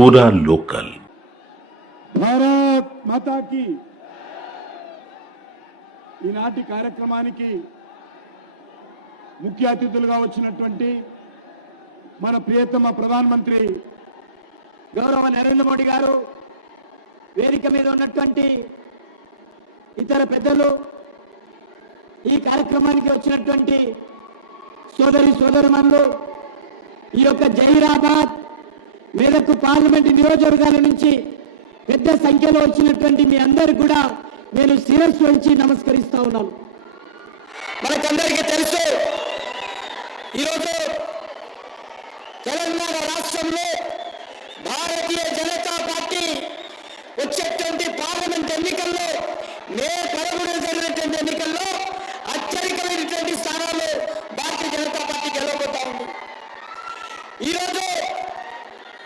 पूरा लोकल। భారత్ మాతాకి ఈనాటి కార్యక్రమానికి ముఖ్య అతిథులుగా వచ్చినటువంటి మన ప్రియతమ ప్రధానమంత్రి గౌరవ నరేంద్ర మోడీ గారు, వేదిక మీద ఉన్నటువంటి ఇతర పెద్దలు, ఈ కార్యక్రమానికి వచ్చినటువంటి సోదరి సోదరుమణులు, ఈ యొక్క జహీరాబాద్ మెదక్ పార్లమెంటు నియోజకవర్గాల నుంచి పెద్ద సంఖ్యలో వచ్చినటువంటి మీ అందరికి కూడా నేను శిరస్సు వంచి నమస్కరిస్తా ఉన్నాను. మనకందరికీ తెలుసు, ఈరోజు తెలంగాణ రాష్ట్రంలో భారతీయ జనతా పార్టీ వచ్చేటువంటి పార్లమెంట్ ఎన్నికల్లో, మే 11న జరిగినటువంటి ఎన్నికల్లో అత్యధికమైనటువంటి స్థానాలు భారతీయ జనతా పార్టీ గెలవబోతా ఉంది. ఈరోజు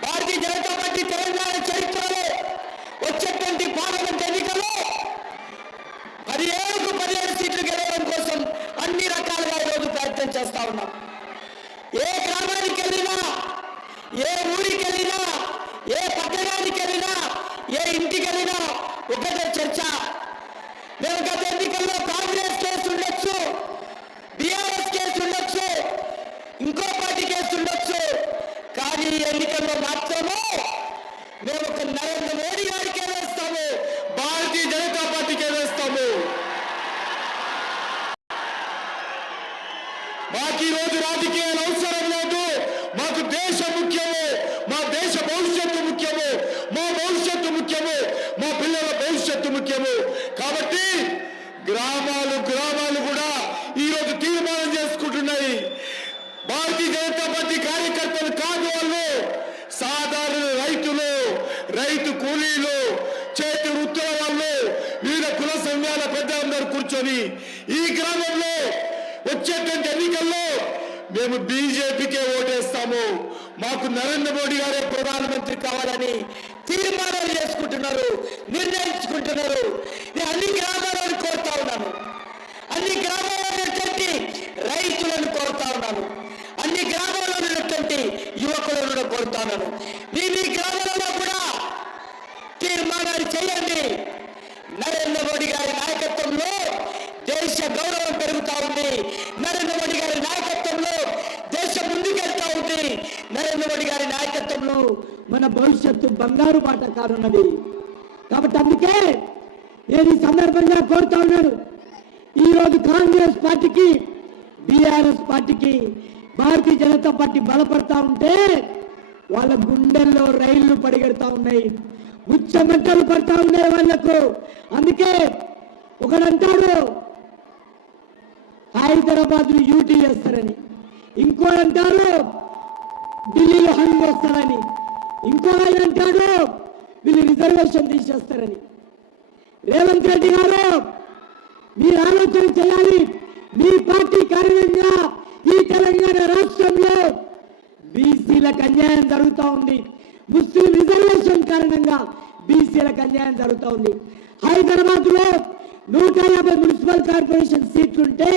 భారతీయ జనతా పార్టీ తెలంగాణ చరిత్రలో వచ్చేటువంటి పార్లమెంట్ ఎన్నికల్లో 17 సీట్లు గెలవడం కోసం అన్ని రకాలుగా ఈరోజు ప్రయత్నం చేస్తా ఉన్నాం. ఏ గ్రామానికి వెళ్ళినా, ఏ ఊరికి వెళ్ళినా, ఏ పట్టణానికి వెళ్ళినా, ఏ ఇంటికి వెళ్ళినా ఒకటే చర్చ. మేము గత ఎన్నికల్లో కాంగ్రెస్ కేసు ఉండొచ్చు, బీఆర్ఎస్ కేసు ఉండొచ్చు, ఇంకో పార్టీ కేసు ఉండొచ్చు, కానీ ఈ ఎన్నికల్లో మాత్రము మేము ఒక నరేంద్ర మోడీ గారికి వేస్తాము, భారతీయ జనతా పార్టీకి వేస్తాము. మాకు ఈ రోజు రాజకీయాలు అవసరం లేదు. మాకు దేశం ముఖ్యము, మా దేశ భవిష్యత్తు ముఖ్యము, మా భవిష్యత్తు ముఖ్యము, మా పిల్లల భవిష్యత్తు ముఖ్యము. కాబట్టి గ్రామాలు కూడా ఈ రోజు తీర్మానం చేసుకుంటున్నాయి. భారతీయ జనతా పార్టీ కార్యకర్తలు కాదు, వాళ్ళు సాధారణ రైతులు, రైతు కూలీలు, చేతి వృత్తుల వాళ్ళు, వివిధ కుల సంఘాల పెద్దలందరూ కూర్చొని ఈ గ్రామంలో వచ్చేటువంటి ఎన్నికల్లో మేము బీజేపీకే ఓటేస్తాము, మాకు నరేంద్ర మోడీ గారే ప్రధానమంత్రి కావాలని తీర్మానాలు చేసుకుంటున్నారు, నిర్ణయించుకుంటున్నారు. నేను అన్ని గ్రామాలను కోరుతా ఉన్నాను, అన్ని గ్రామాల్లో ఉన్నటువంటి రైతులను కోరుతా ఉన్నాను, అన్ని గ్రామాల్లో ఉన్నటువంటి యువకులను కూడా కోరుతా ఉన్నాను. మీ గ్రామాలలో కూడా తీర్మానాలు చేయండి. నరేంద్ర మోడీ గారి నాయకత్వంలో దేశ గౌరవం పెరుగుతా ఉంది. నరేంద్ర మోడీ గారి నాయకత్వంలో దేశం ముందుకెళ్తా ఉంది. నరేంద్ర మోడీ గారి నాయకత్వంలో మన భవిష్యత్తు బంగారు బాట కానున్నది. కాబట్టి అందుకే నేను ఈ సందర్భంగా కోరుతా ఉన్నాను, ఈరోజు కాంగ్రెస్ పార్టీకి, బీఆర్ఎస్ పార్టీకి భారతీయ జనతా పార్టీ బలపడతా ఉంటే వాళ్ళ గుండెల్లో రైళ్లు పరిగెడతా ఉన్నాయి, ముచ్చమంటలు పడతా ఉన్నాయి వాళ్లకు. అందుకే ఒకడంటాడు హైదరాబాద్ యూటీ చేస్తారని, ఇంకో అంటారు ఢిల్లీలో హంగ్ వస్తారని, ఇంకో ఆయన అంటాడు వీళ్ళు రిజర్వేషన్ తీసేస్తారని. రేవంత్ రెడ్డి గారు, మీరు ఆలోచన చేయాలి. మీ పార్టీ కారణంగా ఈ తెలంగాణ రాష్ట్రంలో బీసీలకు అన్యాయం జరుగుతూ ఉంది. ముస్లిం రిజర్వేషన్ కారణంగా బీసీలకు అన్యాయం జరుగుతూ ఉంది. హైదరాబాద్ లో 150 మున్సిపల్ కార్పొరేషన్ సీట్లుంటే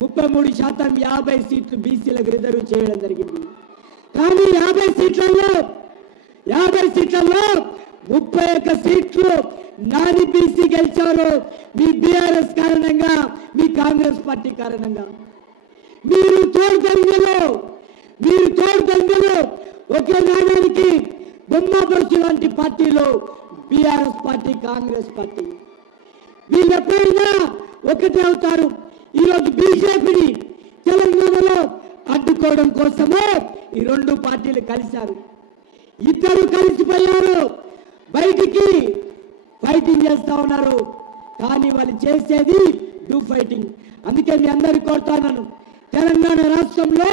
33% 50 సీట్లు బీసీలకు రిజర్వ్ చేయడం జరిగింది. కానీ 50 సీట్లలో 31 సీట్లు నాని బీసీ గెలిచారు. మీ బీఆర్ఎస్ కారణంగా, మీ కాంగ్రెస్ పార్టీ కారణంగా. మీరు తోడు దంగలు ఒకే నాణానికి బొమ్మపరుచు లాంటి పార్టీలు బీఆర్ఎస్ పార్టీ, కాంగ్రెస్ పార్టీ. వీళ్ళు ఎప్పుడైనా ఒకటే అవుతారు. ఈరోజు బీజేపీని తెలంగాణలో అడ్డుకోవడం కోసమే ఈ రెండు పార్టీలు కలిశారు. ఇద్దరు కలిసిపోయారు, బయటికి ఫైటింగ్ చేస్తా ఉన్నారు. కానీ వాళ్ళు చేసేది డూ ఫైటింగ్. అందుకే మీ అందరికీ కోరుతాను, తెలంగాణ రాష్ట్రంలో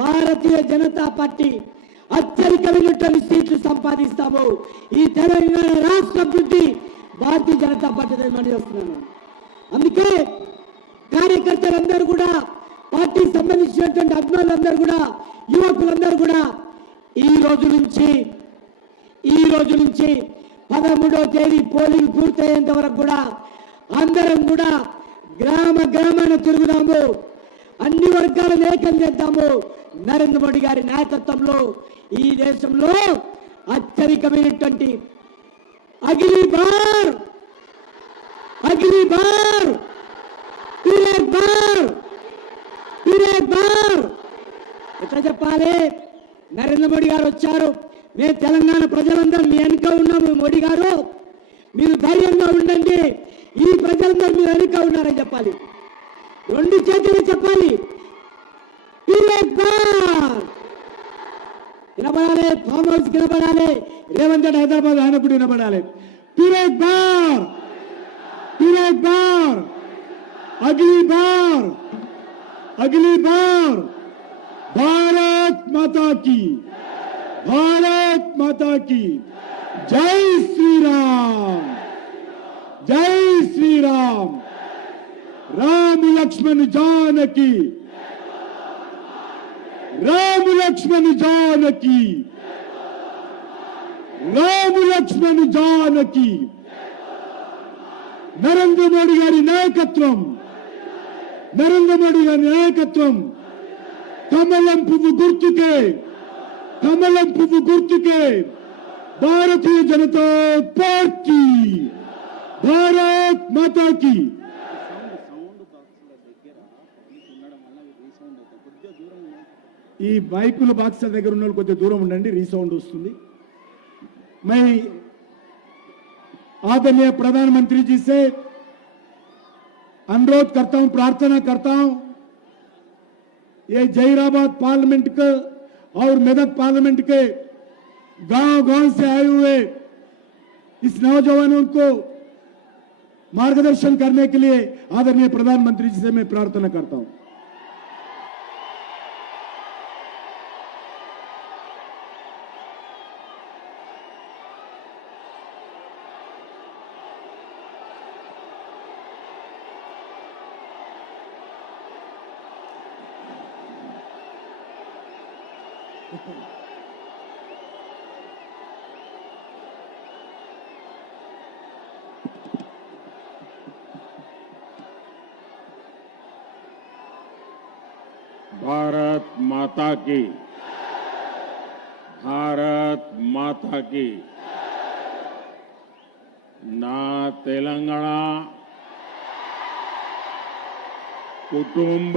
భారతీయ జనతా పార్టీ అత్యధికమైనటువంటి సీట్లు సంపాదిస్తాము. ఈ తెలంగాణ రాష్ట్రం నుండి భారతీయ జనతా పార్టీ నిర్మాణం చేస్తున్నాను. అందుకే కార్యకర్తలందరూ కూడా, పార్టీకి సంబంధించినటువంటి అభిమానులందరూ కూడా, యువకులందరూ కూడా ఈ రోజు నుంచి 13వ తేదీ పోలింగ్ పూర్తయ్యేంత వరకు కూడా అందరం కూడా గ్రామాన తిరుగుదాము. అన్ని వర్గాలను ఏకం చేద్దాము. నరేంద్ర మోడీ గారి నాయకత్వంలో ఈ దేశంలో అత్యధికమైనటువంటి అగిలీ బార్ ఎట్లా చెప్పాలి? నరేంద్ర మోడీ గారు వచ్చారు, మేము తెలంగాణ ప్రజలందరూ మీ వెనుక ఉన్నాము. మోడీ గారు మీరు ధైర్యంగా ఉండండి, ఈ ప్రజలందరూ మీ వెనుక ఉన్నారని చెప్పాలి. రెండు చేతులు చెప్పాలి. వినబడాలి, ఫామ్ హౌస్ వినబడాలి, రేవంత్ రెడ్డి హైదరాబాద్ ఆయనప్పుడు వినబడాలి. అగిలీ బార్ भारत माता की जय श्री राम राम लक्ष्मण जानकी राम लक्ष्मण जानकी नरेंद्र मोदी गारी नायकत्वम कमलम पुव्वु गुर्तुके भारतीय जनता पार्टी भारत माता की ఈ మైకుల బాక్స్ దగ్గర ఉన్న కొద్దిగా దూరం ఉండండి, రీసౌండ్ వస్తుంది. मैं आदरणीय प्रधानमंत्री जी से अनुरोध करता हूं, प्रार्थना करता हूं, ये जहीराबाद पार्लियामेंट के और मेदक पार्लियामेंट के गांव-गांव से आए हुए इस नौजवानों को मार्गदर्शन करने के लिए आदरणीय प्रधानमंत्री जी से मैं प्रार्थना करता हूं. भारत माता की ना तेलंगाना कुटुंब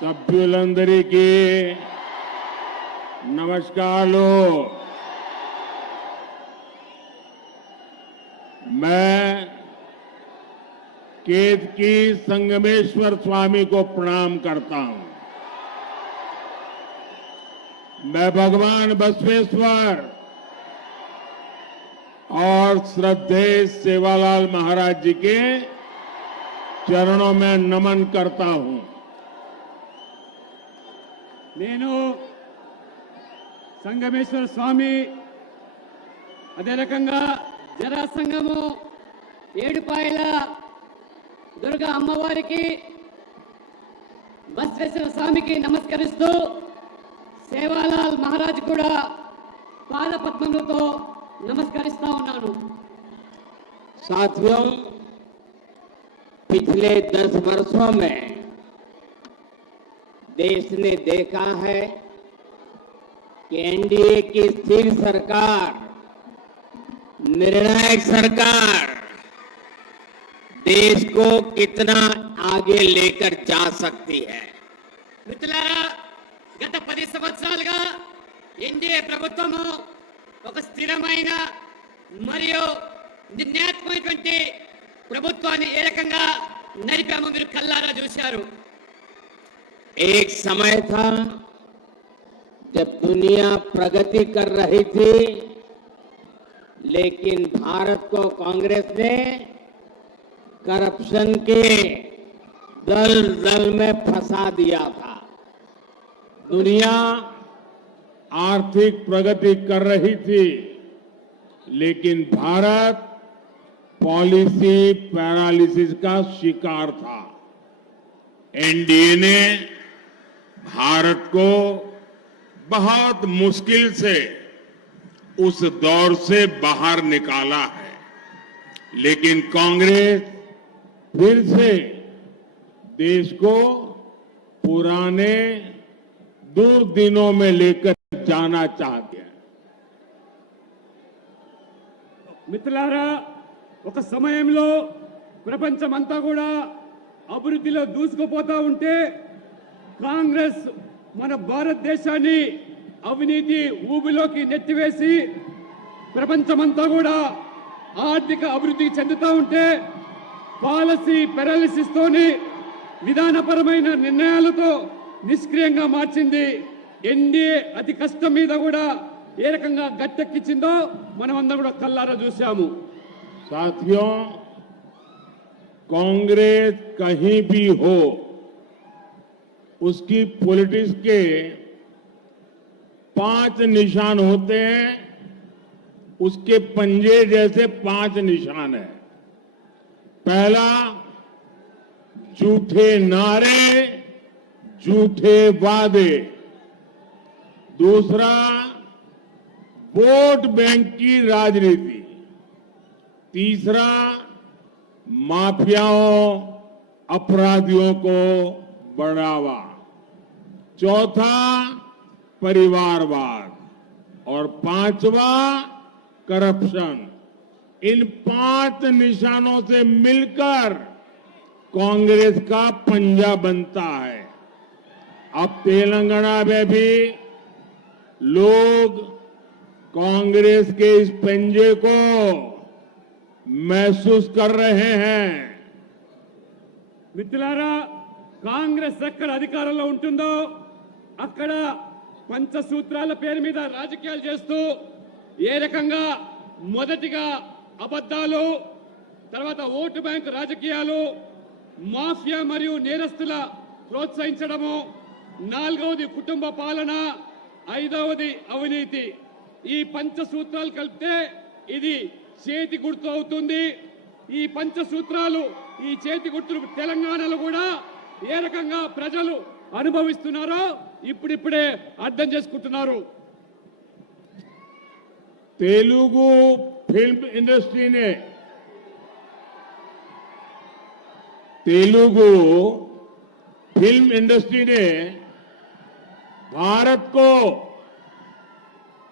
సభ్యులందరికీ नमस्कार. मैं केतकी संगमेश्वर स्वामी को प्रणाम करता हूं. मैं भगवान बसवेश्वर और श्रद्धेय सेवालाल महाराज जी के चरणों में नमन करता हूं. నేను సంగమేశ్వర స్వామి, అదే రకంగా జరాసంగము, ఏడుపాయల దుర్గా అమ్మవారికి, బసవేశ్వర స్వామికి నమస్కరిస్తూ సేవాలాల్ మహారాజ్ కూడా పాదపద్మములతో నమస్కరిస్తా ఉన్నాను. साथियों, पिछले 10 वर्षों में देश ने देखा है कि एनडीए की स्थिर सरकार, निर्णायक सरकार देश को कितना आगे लेकर जा सकती है. మిత్రులారా, గత 10 సంవత్సరాలుగా ఎన్డీఏ ప్రభుత్వము ఒక స్థిరమైన మరియు నిర్ణయాత్మకమైనటువంటి ప్రభుత్వాన్ని ఏ రకంగా నడిపామో మీరు కల్లారా చూశారు. एक समय था जब दुनिया प्रगति कर रही थी, लेकिन भारत को कांग्रेस ने करप्शन के दल में फंसा दिया था. दुनिया आर्थिक प्रगति कर रही थी, लेकिन भारत पॉलिसी पैरालिसिस का शिकार था. एनडीए ने भारत को बहुत मुश्किल से उस दौर से बाहर निकाला है, लेकिन कांग्रेस फिर से देश को पुराने दुर्दिनों में लेकर जाना चाहते हैं। మిత్రులారా, ఒక సమయంలో ప్రపంచమంతా కూడా అభివృద్ధిలో దూసుకుపోతా ఉంటే కాంగ్రెస్ మన భారతదేశాన్ని అవినీతి ఊబిలోకి నెట్టివేసి ప్రపంచమంతా కూడా ఆర్థిక అభివృద్ధికి చెందుతూ ఉంటే పాలసీ పెరాలిసిస్ తోని విధానపరమైన నిర్ణయాలతో నిష్క్రియంగా మార్చింది. ఎన్డీఏ అతి కష్టం మీద కూడా ఏ రకంగా గట్టెక్కించిందో మనం అందరం కూడా కళ్ళారా చూశాము. साथियों, कांग्रेस कहीं भी हो, उसकी पॉलिटिक्स के 5 निशान होते हैं. उसके पंजे जैसे 5 निशान है. पहला, झूठे नारे, झूठे वादे. दूसरा, वोट बैंक की राजनीति. तीसरा, माफियाओं, अपराधियों को बढ़ावा. चौथा, परिवारवाद. और पांचवा, करप्शन. इन 5 निशानों से मिलकर कांग्रेस का पंजा बनता है. अब तेलंगाना में भी लोग कांग्रेस के इस पंजे को महसूस कर रहे हैं. మిత్రులారా, కాంగ్రెస్ ఎక్కడ అధికారంలో ఉంటుందో అక్కడ పంచసూత్రాల పేరు మీద రాజకీయాలు చేస్తూ ఏ రకంగా మొదటిగా అబద్ధాలు, తర్వాత ఓటు బ్యాంక్ రాజకీయాలు, మాఫియా మరియు నేరస్తుల ప్రోత్సహించడము, 4వది కుటుంబ పాలన, 5వది అవినీతి. ఈ పంచసూత్రాలు కలిపితే ఇది చేతి గుర్తు అవుతుంది. ఈ పంచసూత్రాలు, ఈ చేతి గుర్తులు తెలంగాణలో కూడా ఏ రకంగా ప్రజలు అనుభవిస్తున్నారో ఇప్పుడిప్పుడే అర్థం చేసుకుంటున్నారు. तेलुगु फिल्म इंडस्ट्री ने भारत को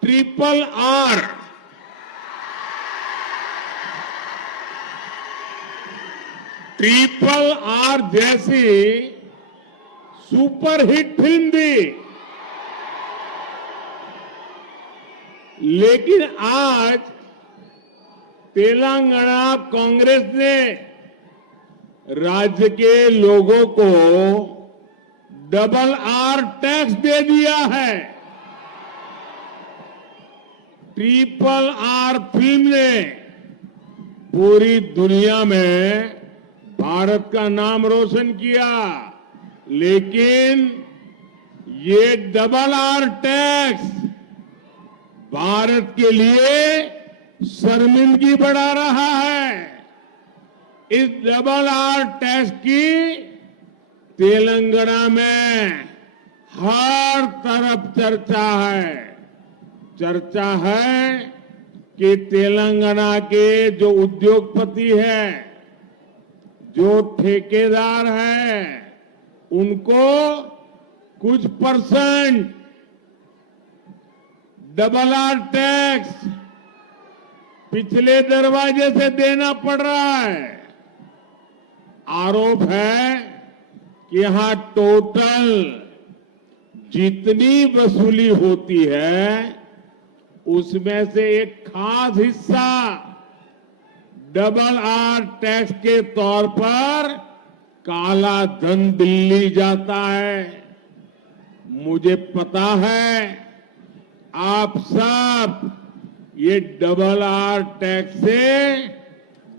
ट्रिपल आर जैसी सुपरहिट फिल्म दी. लेकिन आज तेलंगाना कांग्रेस ने राज्य के लोगों को डबल आर टैक्स दे दिया है. ट्रिपल आर फिल्म ने पूरी दुनिया में भारत का नाम रोशन किया. लेकिन ये डबल आर टैक्स भारत के लिए शर्मिंदगी बढ़ा रहा है. इस डबल आर टैक्स की तेलंगाना में हर तरफ चर्चा है कि तेलंगाना के जो उद्योगपति हैं, जो ठेकेदार हैं, उनको कुछ परसेंट डबल आर टैक्स पिछले दरवाजे से देना पड़ रहा है. आरोप है कि यहां टोटल जितनी वसूली होती है उसमें से एक खास हिस्सा डबल आर टैक्स के तौर पर काला धन दिल्ली जाता है. मुझे पता है आप सब ये डबल आर टैक्स से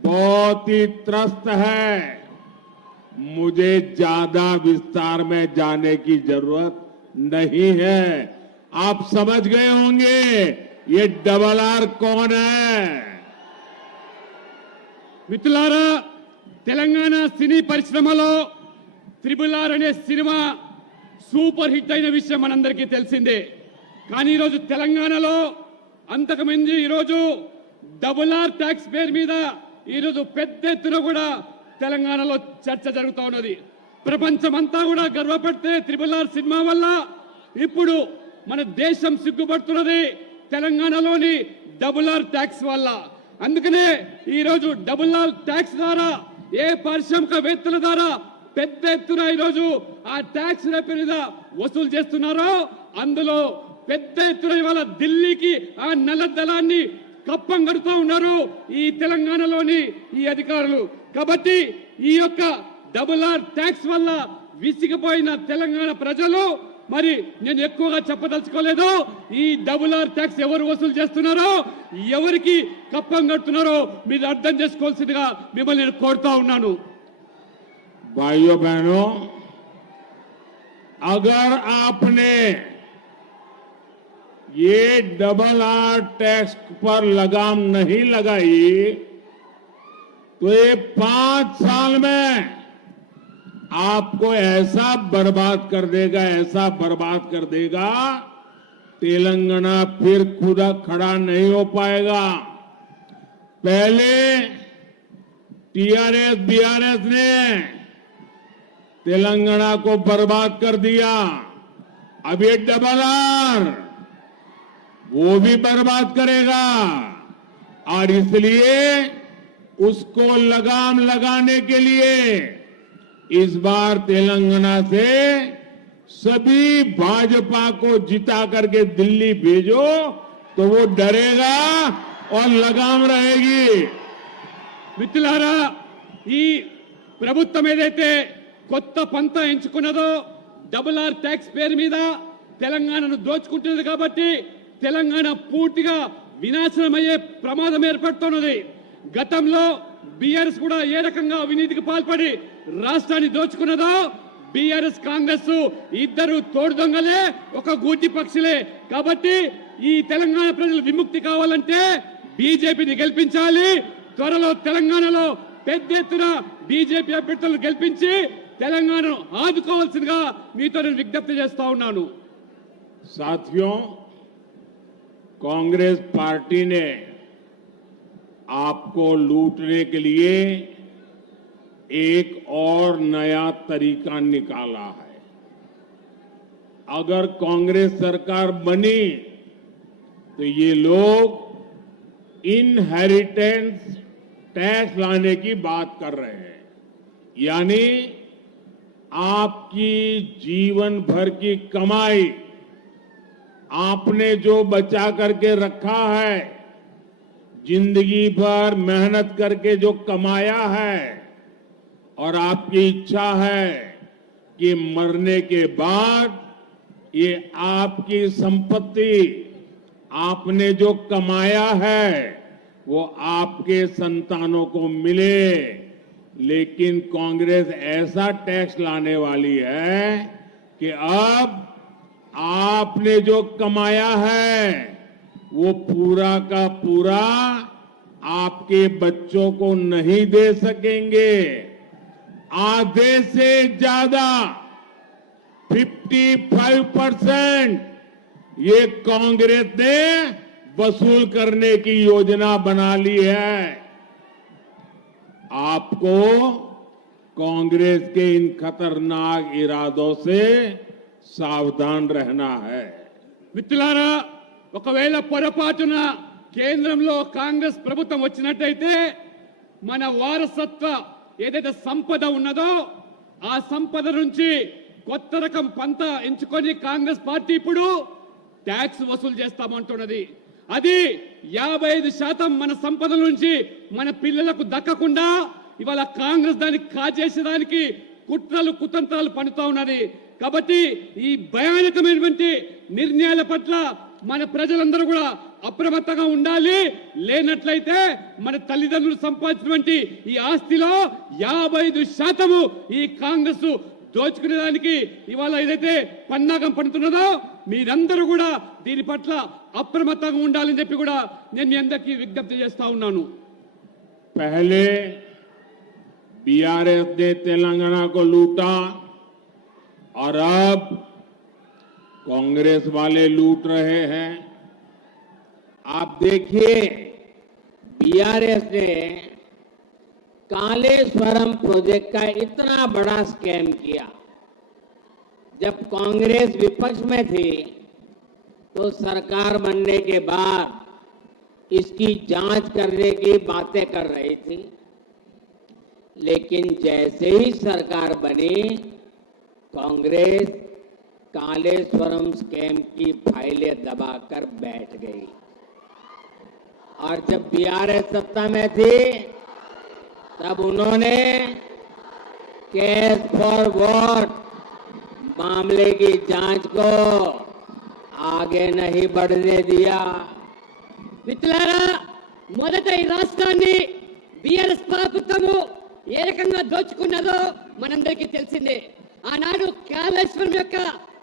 बहुत ही त्रस्त है. मुझे ज्यादा विस्तार में जाने की जरूरत नहीं है. आप समझ गए होंगे ये डबल आर कौन है. మిత్రులారా, తెలంగాణ సినీ పరిశ్రమలో త్రిబుల్ ఆర్ అనే సినిమా సూపర్ హిట్ అయిన విషయం మనందరికీ తెలిసిందే. కానీ ఈరోజు తెలంగాణలో అంతకుముందు ఈరోజు డబుల్ ఆర్ ట్యాక్స్ పేరు మీద ఈరోజు పెద్ద ఎత్తున కూడా తెలంగాణలో చర్చ జరుగుతూ ఉన్నది. ప్రపంచమంతా కూడా గర్వపడితే త్రిబుల్ ఆర్ సినిమా వల్ల ఇప్పుడు మన దేశం సిగ్గుపడుతున్నది తెలంగాణలోని డబుల్ ఆర్ ట్యాక్స్ వల్ల. అందుకనే ఈరోజు డబుల్ ఆర్ ట్యాక్స్ ద్వారా ఏ పారిశ్రామికవేత్తల ద్వారా పెద్ద ఎత్తున ఈరోజు ఆ ట్యాక్స్ మీద వసూలు చేస్తున్నారో అందులో పెద్ద ఎత్తున ఇవాళ ఢిల్లీకి ఆ నల్ల దళాన్ని కప్పం కడుతూ ఉన్నారు ఈ తెలంగాణలోని ఈ అధికారులు. కాబట్టి ఈ యొక్క డబుల్ ఆర్ ట్యాక్స్ వల్ల విసిగిపోయిన తెలంగాణ ప్రజలు, మరి నేను ఎక్కువగా చెప్పదలుచుకోలేదు, ఈ డబుల్ ఆర్ ట్యాక్స్ ఎవరు వసూలు చేస్తున్నారో, ఎవరికి కప్పం కడుతున్నారో మీరు అర్థం చేసుకోవాల్సిందిగా మిమ్మల్ని నేను కోరుతా ఉన్నాను. भाइयों बहनों, अगर आपने ये डबल आर टैक्स पर लगाम नहीं लगाई तो ये 5 साल में आपको ऐसा बर्बाद कर देगा, ऐसा बर्बाद कर देगा, तेलंगाना फिर खुद खड़ा नहीं हो पाएगा. पहले टीआरएस बीआरएस ने तेलंगाना को बर्बाद कर दिया, अब ये डबल आर वो भी बर्बाद करेगा. और इसलिए उसको लगाम लगाने के लिए इस बार तेलंगाना से सभी भाजपा को जिता करके दिल्ली भेजो तो वो डरेगा और लगाम रहेगी. మిత్రులారా, ఈ ప్రభుత్వం ఏదైతే కొత్త పంత ఎంచుకున్నదో డబుల్ ఆర్ ట్యాక్స్ పేరు మీద తెలంగాణను దోచుకుంటున్నది కాబట్టి తెలంగాణ పూర్తిగా వినాశనమయ్యే ప్రమాదం ఏర్పడుతున్నది. గతంలో బీఆర్ఎస్ కూడా ఏ రకంగా అవినీతికి పాల్పడి రాష్ట్రాన్ని దోచుకున్నదో, బీఆర్ఎస్ కాంగ్రెస్ ఇద్దరు తోడు దొంగలే, ఒక గూటి పక్షులే. కాబట్టి ఈ తెలంగాణ ప్రజలు విముక్తి కావాలంటే బీజేపీని గెలిపించాలి. త్వరలో తెలంగాణలో పెద్ద ఎత్తున బీజేపీ అభ్యర్థులను గెలిపించి తెలంగాణను ఆదుకోవాల్సిందిగా మీతో నేను విజ్ఞప్తి చేస్తా ఉన్నాను. साथियों, कांग्रेस पार्टी ने आपको लूटने के लिए एक और नया तरीका निकाला है. अगर कांग्रेस सरकार बनी तो ये लोग इनहेरिटेंस टैक्स लाने की बात कर रहे हैं. यानी आपकी जीवन भर की कमाई, आपने जो बचा करके रखा है, जिंदगी भर मेहनत करके जो कमाया है, और आपकी इच्छा है कि मरने के बाद ये आपकी संपत्ति, आपने जो कमाया है वो आपके संतानों को मिले. लेकिन कांग्रेस ऐसा टैक्स लाने वाली है कि अब आपने जो कमाया है वो पूरा का पूरा आपके बच्चों को नहीं दे सकेंगे. आधे से ज्यादा 55% ये कांग्रेस ने वसूल करने की योजना बना ली है. आपको कांग्रेस के इन खतरनाक इरादों से सावधान रहना है. మిత్రులారా, ఒకవేళ పొరపాటున కేంద్రంలో కాంగ్రెస్ ప్రభుత్వం వచ్చినట్టయితే మన వారసత్వ ఏదైతే సంపద ఉన్నదో ఆ సంపద నుంచి కొత్త రకం పంత ఎంచుకొని కాంగ్రెస్ పార్టీ ఇప్పుడు ట్యాక్స్ వసూలు చేస్తామంటున్నది. అది 55% మన సంపద నుంచి మన పిల్లలకు దక్కకుండా ఇవాళ కాంగ్రెస్ దాన్ని కాజేసేదానికి కుట్రలు కుతంత్రాలు పన్నుతా ఉన్నది. కాబట్టి ఈ భయానకమైనటువంటి నిర్ణయాల పట్ల మన ప్రజలందరూ కూడా అప్రమత్తంగా ఉండాలి. లేనట్లయితే మన తల్లిదండ్రులు సంపాదించినటువంటి ఈ ఆస్తిలో 55% ఈ కాంగ్రెస్ దోచుకునేదానికి ఇవాళ ఏదైతే పన్నాగం పడుతున్నదో మీరందరూ కూడా దీని పట్ల అప్రమత్తంగా ఉండాలని చెప్పి కూడా నేను మీ అందరికీ విజ్ఞప్తి చేస్తా ఉన్నాను. पहले बीआरएस ने तेलंगाना को लूटा और अब कांग्रेस वाले लूट रहे हैं. आप देखिए, बीआरएस ने कालेश्वरम प्रोजेक्ट का इतना बड़ा स्कैम किया। जब कांग्रेस विपक्ष में थी तो सरकार बनने के बाद इसकी जांच करने की बातें कर रही थी, लेकिन जैसे ही सरकार बनी कांग्रेस कालेश्वरम स्कैम की फाइलें दबाकर बैठ गई। और जब बीआरएस सत्ता में थी तब उन्होंने कैश फॉर वोट मामले की जांच को आगे नहीं बढ़ने दिया। మిత్రులారా, మొదట ఈ రాష్ట్రాన్ని బిఆర్ఎస్ ప్రభుత్వము ఏ రకంగా దోచుకున్నదో మనందరికీ తెలిసిందే. ఆనాడు కాళేశ్వరం యొక్క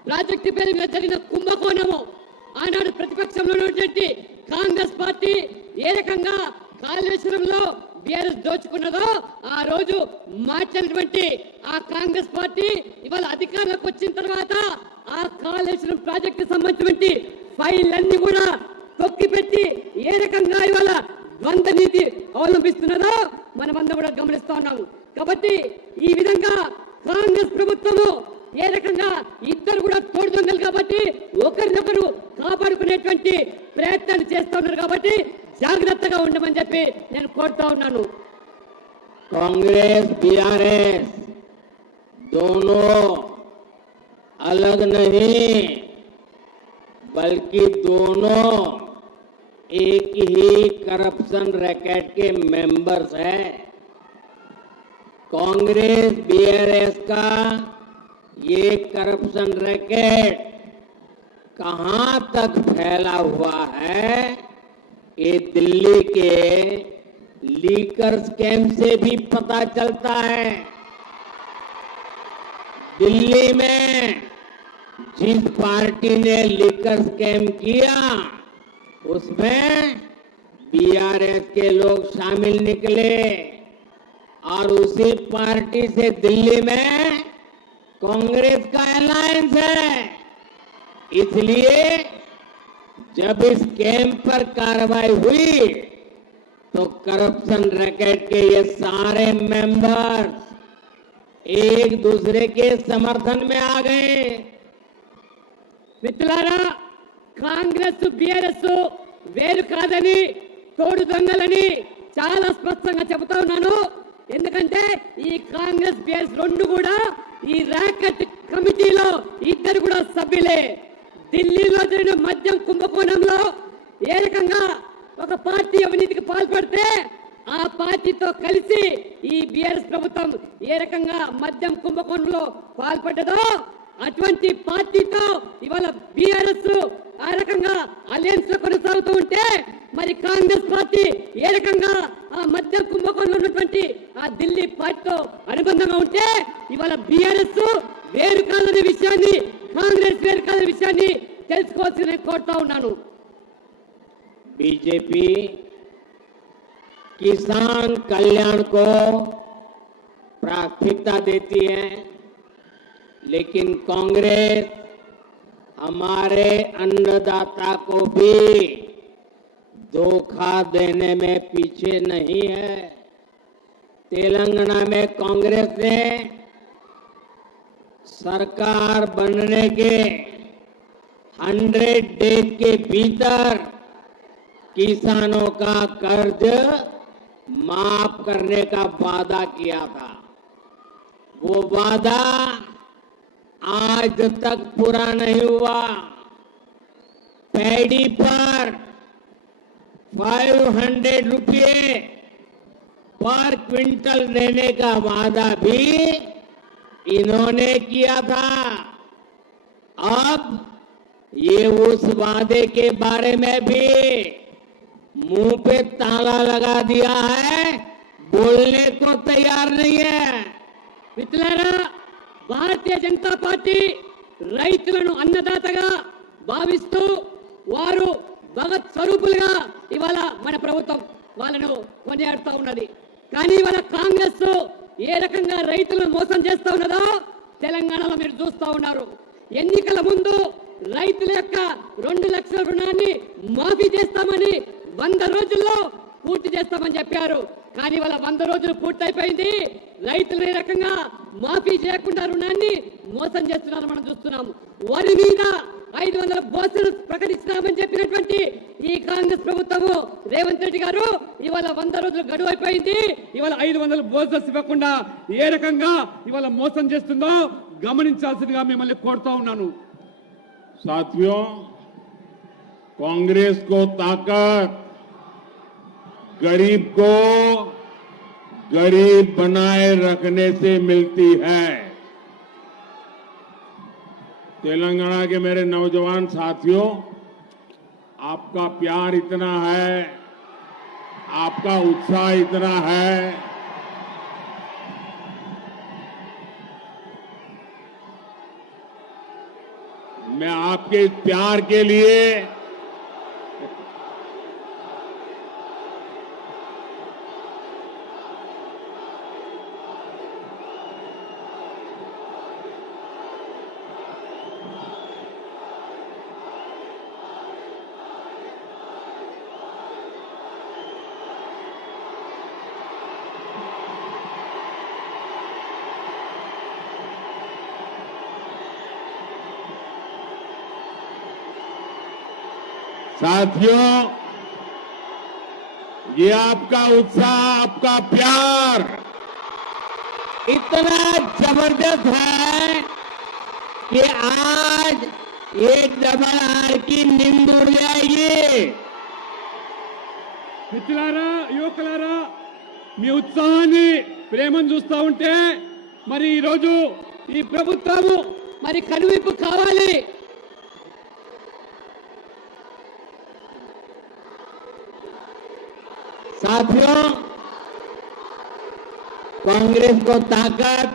ప్రాజెక్టు పేరు మీద జరిగిన కుంభకోణము, ఆనాడు ప్రతిపక్షంలో ఉన్నటువంటి కాంగ్రెస్ పార్టీ ఏ రకంగా కాళేశ్వరంలో బిఆర్ఎస్ దోచుకున్నదో ఆ రోజు మార్చినటువంటి ఆ కాంగ్రెస్ పార్టీ ఇవాళ అధికారంలోకి వచ్చిన తర్వాత ఆ కాళేశ్వరం ప్రాజెక్టు సంబంధించినటువంటి ఫైళ్ళన్నీ కూడా తొక్కిపెట్టి ఏ రకంగా ఇవాళ ద్వంద్వ నీతి అవలంబిస్తున్నదో మనమందరం కూడా గమనిస్తా ఉన్నాము. కాబట్టి ఈ విధంగా కాంగ్రెస్ ప్రభుత్వము ఏ రకంగా ఇద్దరు కూడా తోడు దొంగలు కాబట్టి ఒకరినొకరు కాపాడుకునేటువంటి ప్రయత్నాలు చేస్తూ ఉన్నారు. కాబట్టి జాగ్రత్తగా ఉండమని చెప్పి నేను కోరుతా ఉన్నాను. कांग्रेस बीआरएस दोनों अलग नहीं बल्कि दोनों एक ही करप्शन रैकेट के मेंबर्स हैं। कांग्रेस बीआरएस का ये करप्शन रैकेट कहां तक फैला हुआ है ये दिल्ली के लीकर स्कैम से भी पता चलता है। दिल्ली में जिस पार्टी ने लीकर स्कैम किया उसमें बीआरएस के लोग शामिल निकले और उसी पार्टी से दिल्ली में कांग्रेस का अलायंस है। इसलिए जब इस स्कैम पर कार्रवाई हुई तो करप्शन रैकेट के ये सारे मेंबर्स एक दूसरे के समर्थन में आ गए। మిత్రులారా, కాంగ్రెస్ బిఆర్ఎస్ వేరు కాదని తోడు దొంగలని చాలా స్పష్టంగా చెబుతా ఉన్నాను. ఎందుకంటే ఈ కాంగ్రెస్ బిఆర్ఎస్ రెండు కూడా ఈ ర్యాకెట్ కమిటీలో ఇద్దరు కూడా సభ్యులే. ఢిల్లీలో జరిగిన మద్యం కుంభకోణంలో ఏ రకంగా ఒక పార్టీ అవినీతికి పాల్పడితే ఆ పార్టీతో కలిసి ఈ బిఆర్ఎస్ ప్రభుత్వం ఏ రకంగా మద్యం కుంభకోణంలో పాల్పడ్డదో అటువంటి పార్టీతో ఇవాళ బిఆర్ఎస్ ఆ రకంగా అలయన్స్ లో కొనసాగుతూ ఉంటే మరి కాంగ్రెస్ పార్టీ ఏ రకంగా ఆ మద్యం కుంభకోణంలో ఉన్నటువంటి ఆ ఢిల్లీ పార్టీతో అనుబంధంగా ఉంటే ఇవాళ బిఆర్ఎస్ వేరు కాదనే విషయాన్ని, కాంగ్రెస్ వేరు కాదనే విషయాన్ని తెలుసుకోవాల్సిన కోరుతా ఉన్నాను. बीजेपी किसान कल्याण को प्राथमिकता देती है, लेकिन कांग्रेस हमारे अन्नदाता को भी धोखा देने में पीछे नहीं है। तेलंगाना में कांग्रेस ने सरकार बनने के 100 डेज के भीतर किसानों का कर्ज माफ करने का वादा किया था। वो वादा आज तक पूरा नहीं हुआ। पैडी पर 500 रुपये पर क्विंटल देने का वादा भी इन्होंने किया था। अब ये उस वादे के बारे में भी मुंह पे ताला लगा दिया है, बोलने को तैयार नहीं है। మిత్రులారా, భారతీయ జనతా పార్టీ రైతులను అన్నదాతగా భావిస్తూ వారు భగత్ స్వరూపులుగా ఇవాళ మన ప్రభుత్వం వాళ్ళను కొనియాడుతూ ఉన్నది. కానీ ఇవాళ కాంగ్రెస్ ఏ రకంగా రైతులను మోసం చేస్తూ ఉన్నదో తెలంగాణలో మీరు చూస్తూ ఉన్నారు. ఎన్నికల ముందు రైతుల యొక్క 2 లక్షల రుణాన్ని మాఫీ చేస్తామని 100 రోజుల్లో పూర్తి చేస్తామని చెప్పారు. కానీ వాళ్ళ 100 రోజులు పూర్తయిపోయింది. రైతులు ఏ రకంగా మాఫీ చేయకుండా రుణాన్ని మోసం చేస్తున్నారు మనం చూస్తున్నాము. వరి మీద 500 బోనస్ ప్రకటిస్తామని చెప్పినటువంటి ఈ కాంగ్రెస్ ప్రభుత్వము రేవంత్ రెడ్డి గారు ఇవాళ 100 రోజులు గడువు అయిపోయింది. ఇవాళ 500 బోనస్ ఇవ్వకుండా ఏ రకంగా ఇవాళ మోసం చేస్తుందో గమనించాల్సిందిగా మిమ్మల్ని కోరుతా ఉన్నాను. साथियों, कांग्रेस को ताकत गरीब को गरीब बनाए रखने से मिलती है। तेलंगाना के मेरे नौजवान साथियों, आपका प्यार इतना है, आपका उत्साह इतना है, मैं आपके इस प्यार के लिए साथियों, ये आपका उत्साह, आपका प्यार इतना जबरदस्त है कि आज एक डबल आर की नींद उड़ जाएगी। మిత్రులారా, యువకులారా, మీ ఉత్సాహాన్ని ప్రేమను చూస్తా ఉంటే మరి ఈ రోజు ఈ ప్రభుత్వము మరి కనువిప్పు కావాలి. साथियों, कांग्रेस को ताकत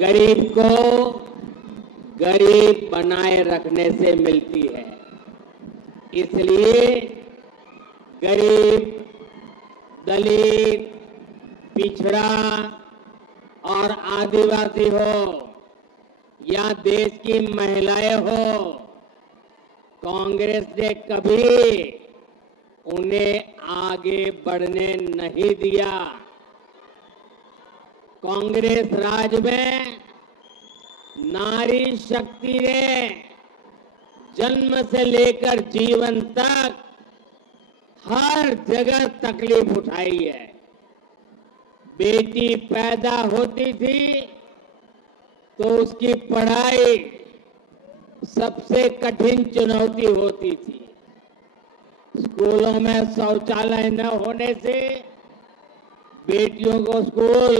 गरीब को गरीब बनाए रखने से मिलती है। इसलिए गरीब, दलित, पिछड़ा और आदिवासी हो या देश की महिलाएं हो, कांग्रेस ने कभी उन्हें आगे बढ़ने नहीं दिया। कांग्रेस राज में नारी शक्ति ने जन्म से लेकर जीवन तक हर जगह तकलीफ उठाई है। बेटी पैदा होती थी तो उसकी पढ़ाई सबसे कठिन चुनौती होती थी। स्कूलों में शौचालय न होने से बेटियों को स्कूल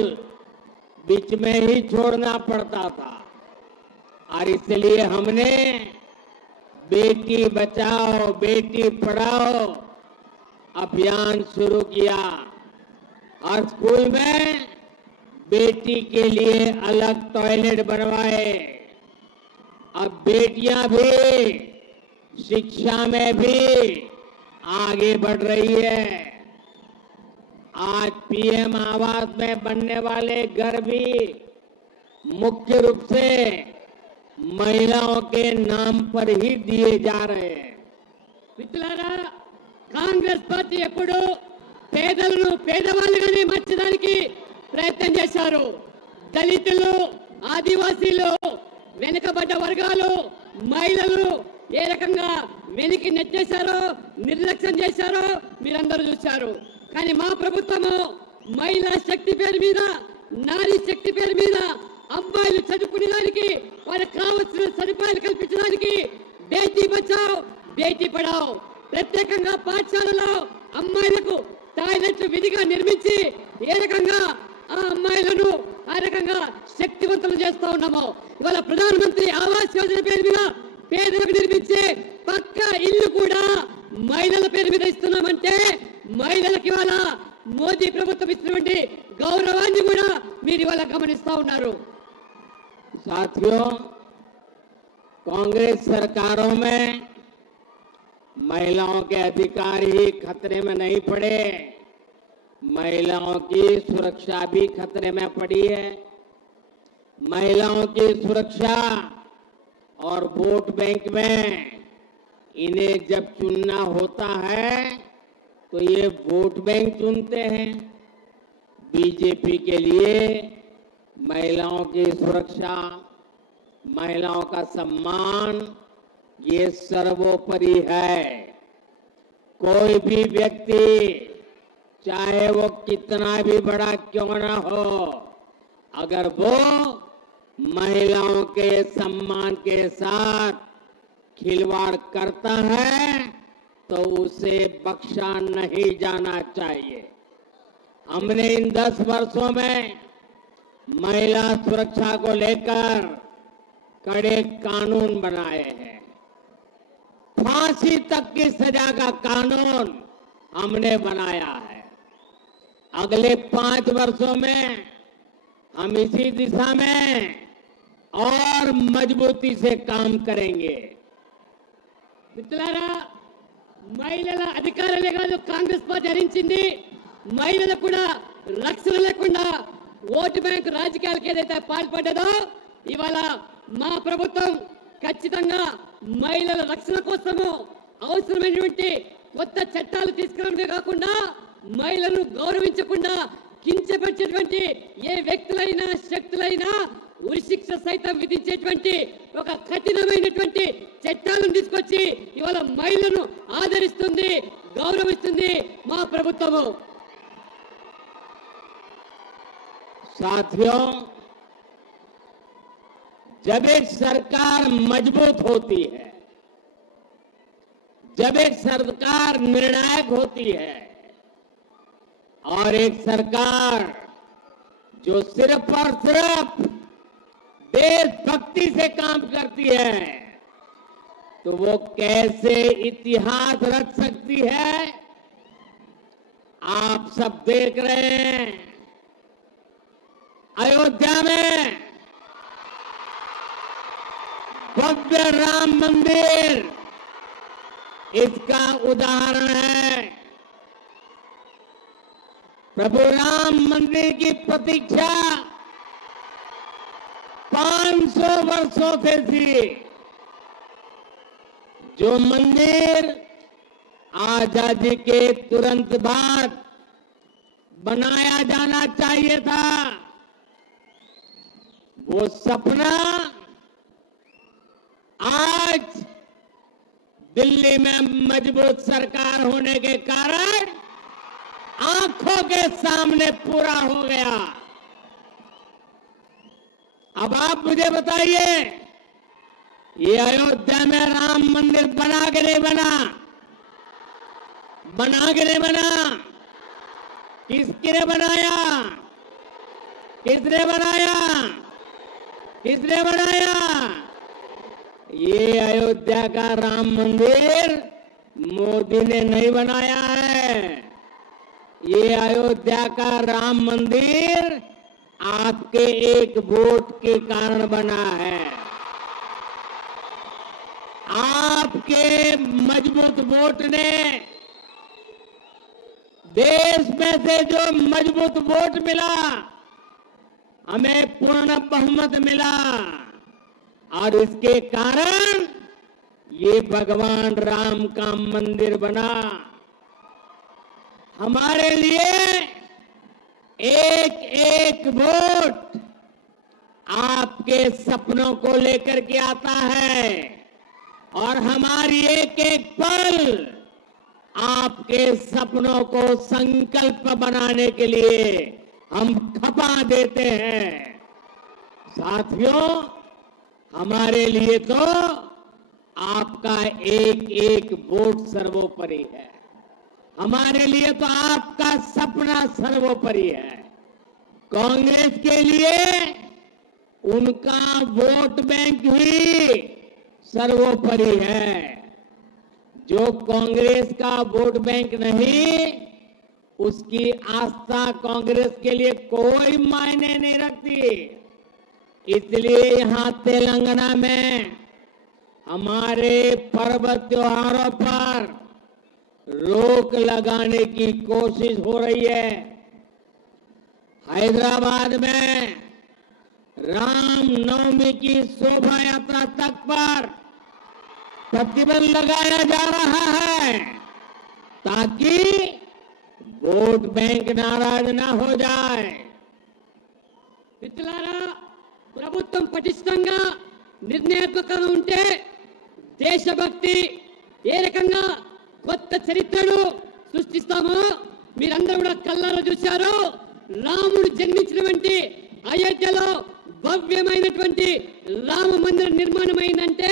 बीच में ही छोड़ना पड़ता था और इसलिए हमने बेटी बचाओ बेटी पढ़ाओ अभियान शुरू किया और स्कूल में बेटी के लिए अलग टॉयलेट बनवाए। अब बेटियां भी शिक्षा में भी आगे बढ़ रही है। आज पीएम आवास में बनने वाले घर भी मुख्य रूप से महिलाओं के नाम पर ही दिए जा रहे हैं। మిత్రులారా, కాంగ్రెస్ పార్టీ ఎప్పుడు పేదలను పేదవాళ్ళుగానే మార్చడానికి ప్రయత్నం చేశారు. దళితులు, ఆదివాసీలు, వెనుకబడ్డ వర్గాలు, మహిళలు ఏ రకంగా వెనక్కి నెట్టేశారో, నిర్లక్ష్యం చేశారో మీరందరూ చూశారు. కానీ మా ప్రభుత్వము మహిళా శక్తి పేరు మీద, నారీ శక్తి పేరు మీద అమ్మాయిలు చదువుకునేదానికి వారికి కావాల్సిన సదుపాయాలు కల్పించడానికి బేటీ బచావ్ బేటీ పడావ్ ప్రత్యేకంగా పాఠశాలలో అమ్మాయిలకు టాయిలెట్లు విధిగా నిర్మించి ఏ రకంగా ఆ అమ్మాయిలను ఆ రకంగా శక్తివంతులు చేస్తా ఉన్నాము. ఇవాళ ప్రధానమంత్రి ఆవాస్ యోజన పేరు మీద పేదలకు నిర్మించే పక్క ఇల్లు కూడా మహిళల పేరు మీద ఇస్తున్నామంటే మహిళలకు ఇవాళ మోదీ ప్రభుత్వం ఇస్తున్నటువంటి గౌరవాన్ని కూడా మీరు ఇవాళ గమనిస్తా ఉన్నారు. साथियों, कांग्रेस सरकारों में महिलाओं के अधिकार ही खतरे में नहीं पड़े, महिलाओं की सुरक्षा भी खतरे में पड़ी है। महिलाओं की सुरक्षा और वोट बैंक में इन्हें जब चुनना होता है तो ये वोट बैंक चुनते हैं। बीजेपी के लिए महिलाओं की सुरक्षा, महिलाओं का सम्मान ये सर्वोपरि है। कोई भी व्यक्ति चाहे वो कितना भी बड़ा क्यों ना हो, अगर वो महिलाओं के सम्मान के साथ खिलवाड़ करता है तो उसे बख्शा नहीं जाना चाहिए। हमने इन 10 वर्षों में महिला सुरक्षा को लेकर कड़े कानून बनाए हैं। फांसी तक की सजा का कानून हमने बनाया है। अगले 5 वर्षों में हम इसी दिशा में और मजबूती से काम करेंगे। మిత్రులారా, మహిళల అధికారమే కాదు కాంగ్రెస్ పార్టీ హరించింది, మహిళలకు కూడా రక్షణ లేకుండా ఓటు బ్యాంకు రాజకీయాలకు ఏదైతే పాల్పడ్డదో, ఇవాళ మా ప్రభుత్వం ఖచ్చితంగా మహిళల రక్షణ కోసము అవసరమైనటువంటి కొత్త చట్టాలు తీసుకురావడమే కాకుండా మహిళలను గౌరవించకుండా కించపరిచేటువంటి ఏ వ్యక్తులైనా శక్తులైనా ఉరిశిక్ష సైతం విధించేటువంటి ఒక కఠినమైనటువంటి చట్టాలను తీసుకొచ్చి ఇవాళ మహిళలను ఆదరిస్తుంది, గౌరవిస్తుంది మా ప్రభుత్వము। साथियों, जब एक सरकार मजबूत होती है, जब एक सरकार निर्णायक होती है और एक सरकार जो सिर्फ और सिर्फ देशभक्ति से काम करती है, तो वो कैसे इतिहास रच सकती है। आप सब देख रहे हैं, अयोध्या में भव्य राम मंदिर इसका उदाहरण है। प्रभु राम मंदिर की प्रतीक्षा 500 वर्षों से थी। जो मंदिर आजादी के तुरंत बाद बनाया जाना चाहिए था, वो सपना आज दिल्ली में मजबूत सरकार होने के कारण आंखों के सामने पूरा हो गया। अब आप मुझे बताइए, ये अयोध्या में राम मंदिर बना के नहीं बना? बना के नहीं बना? किसने बनाया? किसने बनाया? किसने बनाया? ये अयोध्या का राम मंदिर मोदी ने नहीं बनाया है। ये अयोध्या का राम मंदिर आपके एक वोट के कारण बना है। आपके मजबूत वोट ने, देश में से जो मजबूत वोट मिला, हमें पूर्ण बहुमत मिला और इसके कारण ये भगवान राम का मंदिर बना। हमारे लिए एक एक वोट आपके सपनों को लेकर के आता है और हमारी एक एक पल आपके सपनों को संकल्प बनाने के लिए हम खपा देते हैं। साथियों, हमारे लिए तो आपका एक एक वोट सर्वोपरि है। हमारे लिए तो आपका सपना सर्वोपरि है। कांग्रेस के लिए उनका वोट बैंक ही सर्वोपरि है। जो कांग्रेस का वोट बैंक नहीं, उसकी आस्था कांग्रेस के लिए कोई मायने नहीं रखती। इसलिए यहां तेलंगाना में हमारे पर्व त्योहारों पर रोक लगाने की कोशिश हो रही है। हैदराबाद में राम नवमी की शोभा यात्रा तक पर प्रतिबंध लगाया जा रहा है ताकि वोट बैंक नाराज ना हो जाए। మిత్రులారా, ప్రభుత్వం పటిష్టంగా నిర్ణయాత్మకంగా ఉంటే దేశభక్తి ఏ రకంగా కొత్త చరిత్రను సృష్టిస్తామో మీరందరూ కూడా కళ్ళారా చూశారు. రాముడు జన్మించినటువంటి అయోధ్యలో భవ్యమైనటువంటి రామ మందిరం నిర్మాణం అయిందంటే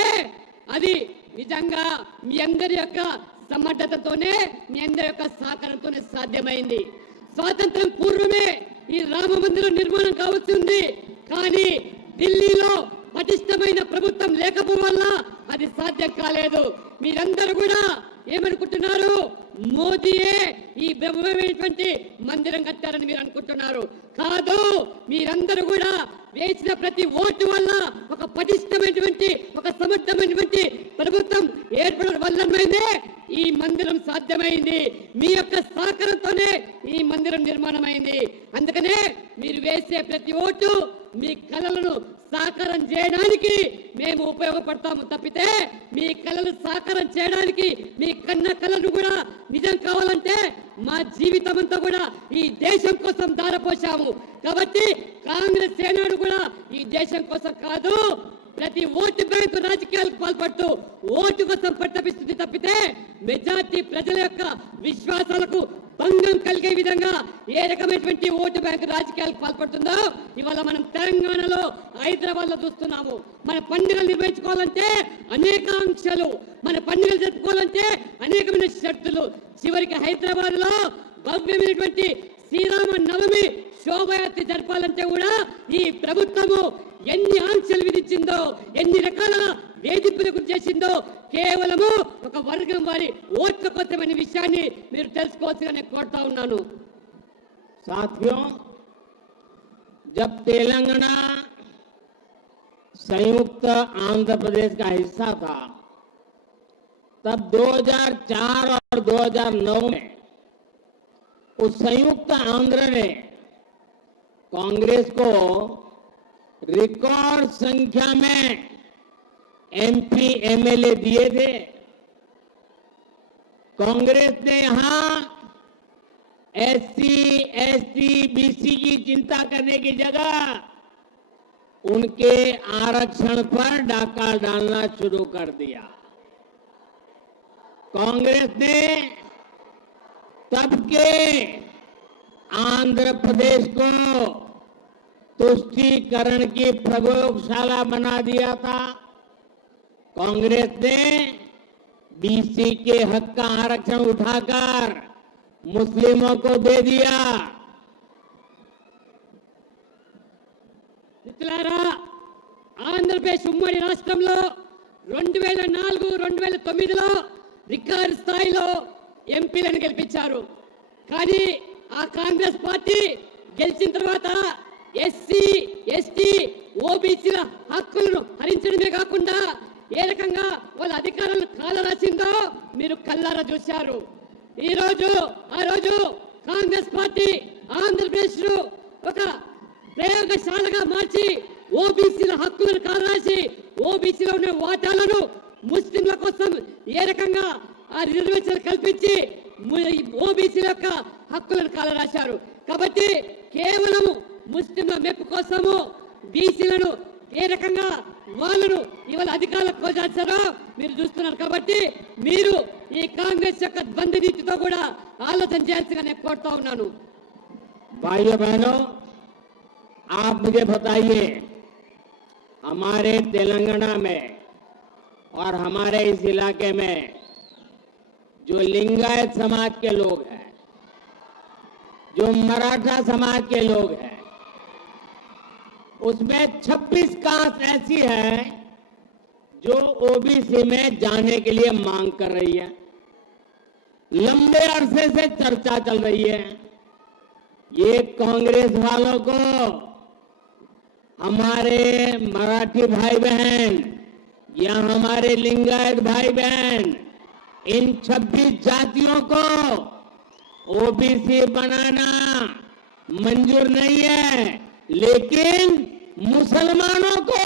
అది నిజంగా మీ అందరి యొక్క సమర్థతతోనే, మీ అందరి యొక్క సహకారంతోనే సాధ్యమైంది. స్వాతంత్రం పూర్వమే ఈ రామ మందిరం నిర్మాణం కావచ్చు ఉంది, కానీ ఢిల్లీలో పటిష్టమైన ప్రభుత్వం లేకపోవడం వల్ల అది సాధ్యం కాలేదు. మీరందరూ కూడా ఏమనుకుంటున్నారు? మోదీయే ఈ బ్రహ్మమైనటువంటి మందిరం కట్టారని మీరు అనుకుంటున్నారు. కాదు, మీరందరూ కూడా వేసిన ప్రతి ఓటు వల్ల ఒక పటిష్టమైనటువంటి, ఒక సమర్థమైనటువంటి ప్రభుత్వం ఏర్పడడం వల్లనే ఈ మందిరం సాధ్యమైంది. మీ యొక్క సహకారంతోనే ఈ మందిరం నిర్మాణమైంది. అందుకనే మీరు వేసే ప్రతి ఓటు మీ కళలను సాకారం చేయడానికి మేము ఉపయోగపడతాము తప్పితే, మీ కళలు సాకారం చేయడానికి, మీ కన్న కళను కూడా నిజం కావాలంటే మా జీవితం అంతా కూడా ఈ దేశం కోసం ధారపోసాము. కాబట్టి కాంగ్రెస్ సేనాడు కూడా ఈ దేశం కోసం కాదు, ప్రతి ఓటు బ్యాంకు రాజకీయాలకు పాల్పడుతూ ఓటు కోసం పట్టపిస్తుంది తప్పితే మెజార్టీ ప్రజల యొక్క విశ్వాసాలకు భంగం కలిగే విధంగా ఏ రకమైనటువంటి ఓటు బ్యాంకు రాజకీయాలకు పాల్పడుతుందో ఇవాళ మనం తెలంగాణలో, హైదరాబాద్ లో చూస్తున్నాము. మన పండుగలు నిర్వహించుకోవాలంటే అనేక ఆంక్షలు, మన పండుగలు జరుపుకోవాలంటే అనేకమైన షరతులు. చివరికి హైదరాబాద్ లో భవ్యమైనటువంటి శ్రీరామ నవమి శోభయాత్ర జరపాలంటే కూడా ఈ ప్రభుత్వము ఎన్ని ఆంక్షలు విధించిందో, ఎన్ని రకాల వేధింపులకు చేసిందో కేవలము ఒక వర్గం వారి ఓట్ల కోసమనే విషయాన్ని మీరు తెలుసుకోవాల్సిగా నేను కోరుతా ఉన్నాను. साथियों, जब तेलंगाना संयुक्त आंध्र प्रदेश का हिस्सा था, तब 2004 और 2009 में उस संयुक्त आंध्र ने कांग्रेस को रिकॉर्ड संख्या में एमपी एमएलए दिए थे। कांग्रेस ने यहां एससी, एसटी, बीसी की चिंता करने की जगह उनके आरक्षण पर डाका डालना शुरू कर दिया। कांग्रेस ने तब के आंध्र प्रदेश को तुष्टीकरण की प्रयोगशाला बना दिया था। कांग्रेस ने बीसी के हक का आरक्षण उठाकर मुस्लिमों को दे दिया। మిత్రులారా, ఆంధ్రప్రదేశ్ ఉమ్మడి రాష్ట్రంలో 2004, 2009లో రికార్డు స్థాయిలో ఎంపీలను గెలిపించారు. కానీ ఆ కాంగ్రెస్ పార్టీ గెలిచిన తర్వాత ఎస్సీ, ఎస్టీ, ఓబీసీల హక్కులను హరించడమే కాకుండా ఏ రకంగా వాళ్ళ అధికారాలను కాలరాసిందో మీరు కళ్ళారా చూశారు. ఆ రోజు కాంగ్రెస్ పార్టీ ఆంధ్రప్రదేశ్ ఒక ప్రయోగశాలగా మార్చి ఓబీసీల హక్కులను కాలరాసి ఓబీసీలో ఉన్న వాటాలను ముస్లింల కోసం ఏ రకంగా ఆ రిజర్వేషన్ కల్పించి ఓబీసీల యొక్క హక్కులను కాలరాశారు. కాబట్టి కేవలం ముస్లింల మెప్పు కోసము బీసీలను ఏ రకంగా వాళ్ళను ఇవాళ అధికారులకు కోసారో మీరు చూస్తున్నారు. కాబట్టి మీరు ఈ కాంగ్రెస్ యొక్క ద్వంద్వ నీతితో కూడా ఆలోచన చేయాల్సిగా నేను కోరుతా ఉన్నాను. भाइयों बहनों, आप मुझे बताइए, हमारे तेलंगाना में और हमारे इस इलाके में जो लिंगायत समाज के लोग हैं, जो मराठा समाज के लोग हैं, उसमें 26 कास्ट ऐसी है जो ओबीसी में जाने के लिए मांग कर रही है। लंबे अरसे से चर्चा चल रही है। ये कांग्रेस वालों को हमारे मराठी भाई बहन या हमारे लिंगायत भाई बहन इन 26 जातियों को ओबीसी बनाना मंजूर नहीं है, लेकिन मुसलमानों को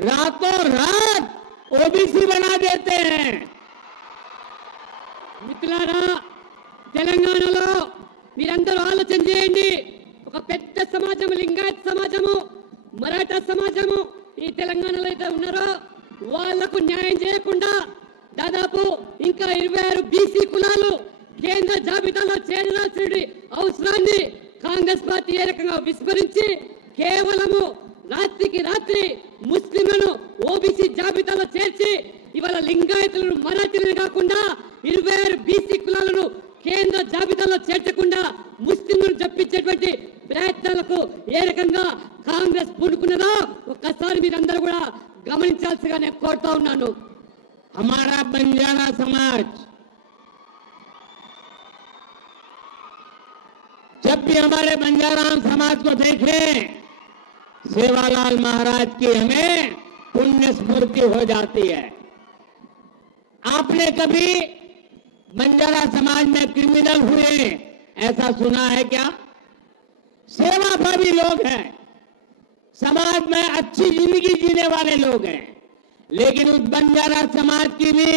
रातों रात ओबीसी बना देते हैं। మిత్రులారా, తెలంగాణలో మీరందరూ ఆలోచన చేయండి. ఒక పెద్ద సమాజం లింగాయత్ సమాజము, మరాఠా సమాజము ఈ తెలంగాణలో అయితే ఉన్నారో వాళ్లకు న్యాయం చేయకుండా దాదాపు ఇంకా 26 బీసీ కులాలు కేంద్ర జాబితాలో చేరాల్సిన అవసరాన్ని కాంగ్రెస్ పార్టీ ఏ రకంగా విస్మరించి కేవలము రాత్రికి రాత్రి ముస్లింలను ఓబీసీ జాబితాలో చేర్చి ఇవాళ లింగాయతులను మరాఠీలను కాకుండా 26 బీసీ కులాలను కేంద్ర జాబితాలో చేర్చకుండా ముస్లింలను చెప్పించేటువంటి ప్రయత్నాలకు ఏ రకంగా కాంగ్రెస్ పూనుకున్నదో ఒక్కసారి మీరందరూ కూడా గమనించాల్సిగా నేను కోరుతా ఉన్నాను. हमारा बंजारा समाज जब भी हमारे बंजारा समाज को देखें सेवालाल महाराज की हमें पुण्य स्मृति हो जाती है। आपने कभी बंजारा समाज में क्रिमिनल हुए ऐसा सुना है क्या? सेवाभावी लोग हैं, समाज में अच्छी जिंदगी जीने वाले लोग हैं, लेकिन उस बंजारा समाज की भी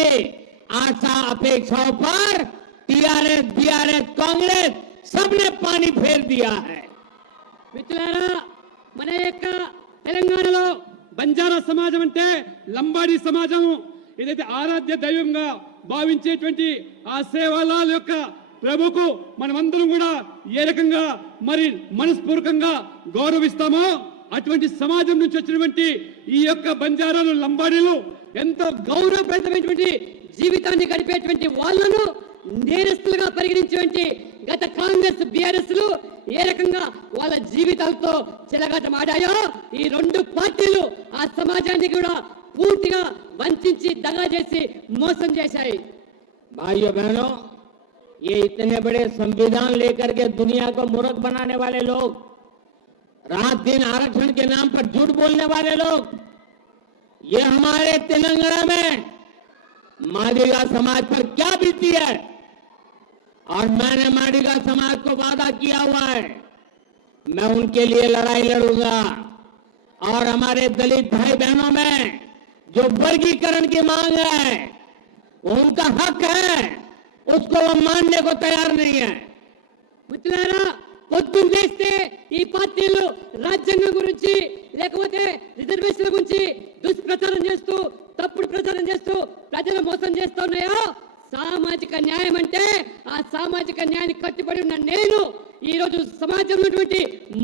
आशा अपेक्षाओं पर टीआरएस, बीआरएस, कांग्रेस सबने पानी फेर दिया है। మిత్రులారా, మన యొక్క తెలంగాణలో బంజారా సమాజం అంటే లంబాడి సమాజము, ఏదైతే ఆరాధ్య దైవంగా భావించేటువంటి ఆ సేవాలాల్ యొక్క ప్రభుకు మనమందరం కూడా ఏ రకంగా మరి మనస్పూర్వకంగా గౌరవిస్తామో అటువంటి సమాజం నుంచి వచ్చినటువంటి ఈ యొక్క బంజారాలు, లంబాడీలు ఎంతో గౌరవప్రదమైనటువంటి జీవితాన్ని గడిపేటువంటి వాళ్ళను నేరస్తులుగా పరిగణించేటువంటి గత కాంగ్రెస్ బీఆర్ఎస్ లు ఏ రకంగా వాళ్ళ జీవితాలతో చెలగాటమాడాయో ఈ రెండు పార్టీలు ఆ సమాజాన్ని కూడా పూర్తిగా వంచి దగా చేసి మోసం చేశాయి. भाइयों बहनों, ये इतने बड़े संविधान लेकर के दुनिया को मूर्ख बनाने वाले लोग, रात दिन आरक्षण के नाम पर झूठ बोलने वाले लोग, ये हमारे तेलंगाना में मादिगा समाज पर क्या बीती है। और मैंने मादिगा समाज को वादा किया हुआ है, मैं उनके लिए लड़ाई लड़ूंगा। और हमारे दलित भाई बहनों में जो वर्गीकरण की मांग है उनका हक है, उसको वो मानने को तैयार नहीं है। మిత్రులారా, పొద్దున్న చేస్తే ఈ పార్టీలు రాజ్యాంగం గురించి లేకపోతే రిజర్వేషన్ల గురించి దుష్ప్రచారం చేస్తూ తప్పుడు ప్రచారం చేస్తూ ప్రజలు మోసం చేస్తూ ఉన్నాయో, సామాజిక న్యాయం అంటే ఆ సామాజిక న్యాయాన్ని కట్టుబడి ఉన్న నేను ఈ రోజు సమాజంలో ఉన్నటువంటి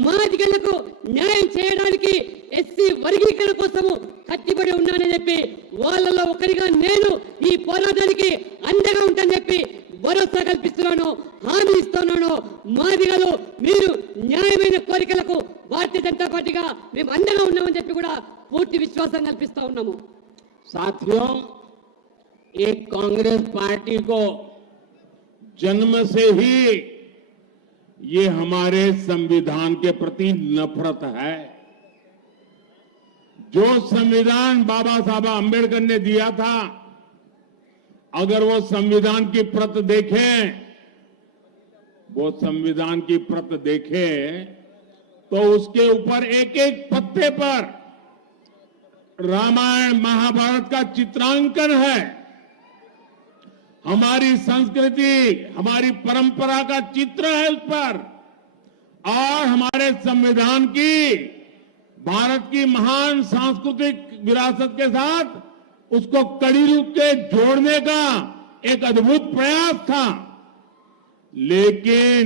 మాదిగలకు న్యాయం చేయడానికి ఎస్సీ వర్గీకరణ కోసము కట్టుబడి ఉన్నానని చెప్పి వాళ్ళలో ఒకరిగా నేను ఈ పోరాటానికి అండగా ఉంటానని చెప్పి భరోసా కల్పిస్తున్నాను, హామీ ఇస్తున్నాను. మాదిగలు మీరు న్యాయమైన కోరికలకు భారతీయ జనతా పార్టీగా మేము అండగా ఉన్నామని చెప్పి కూడా పూర్తి విశ్వాసం కల్పిస్తా ఉన్నాము. साथियों, एक कांग्रेस पार्टी को जन्म से ही ये हमारे संविधान के प्रति नफरत है। जो संविधान बाबा साहब अंबेडकर ने दिया था, अगर वो संविधान की प्रत देखें, वो संविधान की प्रत देखें तो उसके ऊपर एक एक पत्ते पर रामायण महाभारत का चित्रांकन है। हमारी संस्कृति, हमारी परंपरा का चित्र है उस पर, और हमारे संविधान की, भारत की महान सांस्कृतिक विरासत के साथ उसको कड़ी रूप से जोड़ने का एक अद्भुत प्रयास था। लेकिन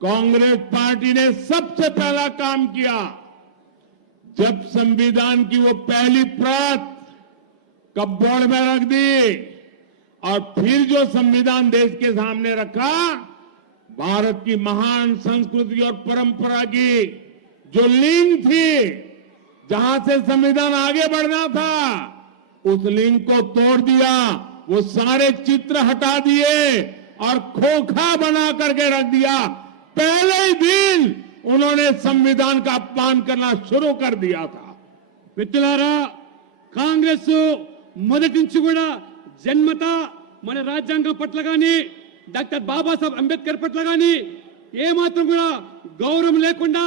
कांग्रेस पार्टी ने सबसे पहला काम किया, जब संविधान की वो पहली प्रत कपबोर्ड में रख दी और फिर जो संविधान देश के सामने रखा, भारत की महान संस्कृति और परंपरा की जो लिंक थी, जहां से संविधान आगे बढ़ना था, उस लिंक को तोड़ दिया, वो सारे चित्र हटा दिए और खोखा बना करके रख दिया। पहले ही दिन उन्होंने संविधान का अपमान करना शुरू कर दिया था। మిత్రులారా, కాంగ్రెస్ మొదటి నుంచి కూడా జన్మత మన రాజ్యాంగం పట్ల కానీ డాక్టర్ బాబాసాహెబ్ అంబేద్కర్ పట్ల కానీ ఏమాత్రం కూడా గౌరవం లేకుండా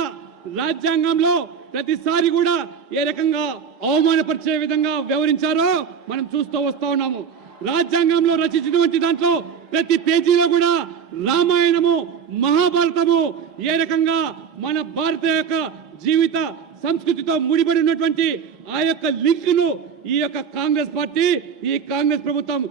రాజ్యాంగంలో ప్రతిసారి కూడా ఏ రకంగా అవమానపరిచే విధంగా వ్యవహరించారో మనం చూస్తూ వస్తా ఉన్నాము. రాజ్యాంగంలో రచించినటువంటి దాంట్లో ప్రతి పేజీలో కూడా రామాయణము మహాభారతము ఏ రకంగా మన భారత యొక్క జీవిత సంస్కృతితో ముడిపడి ఉన్నటువంటి ఆ యొక్క లింక్ ను ఈ యొక్క కాంగ్రెస్ పార్టీ ఈ కాంగ్రెస్ ప్రభుత్వం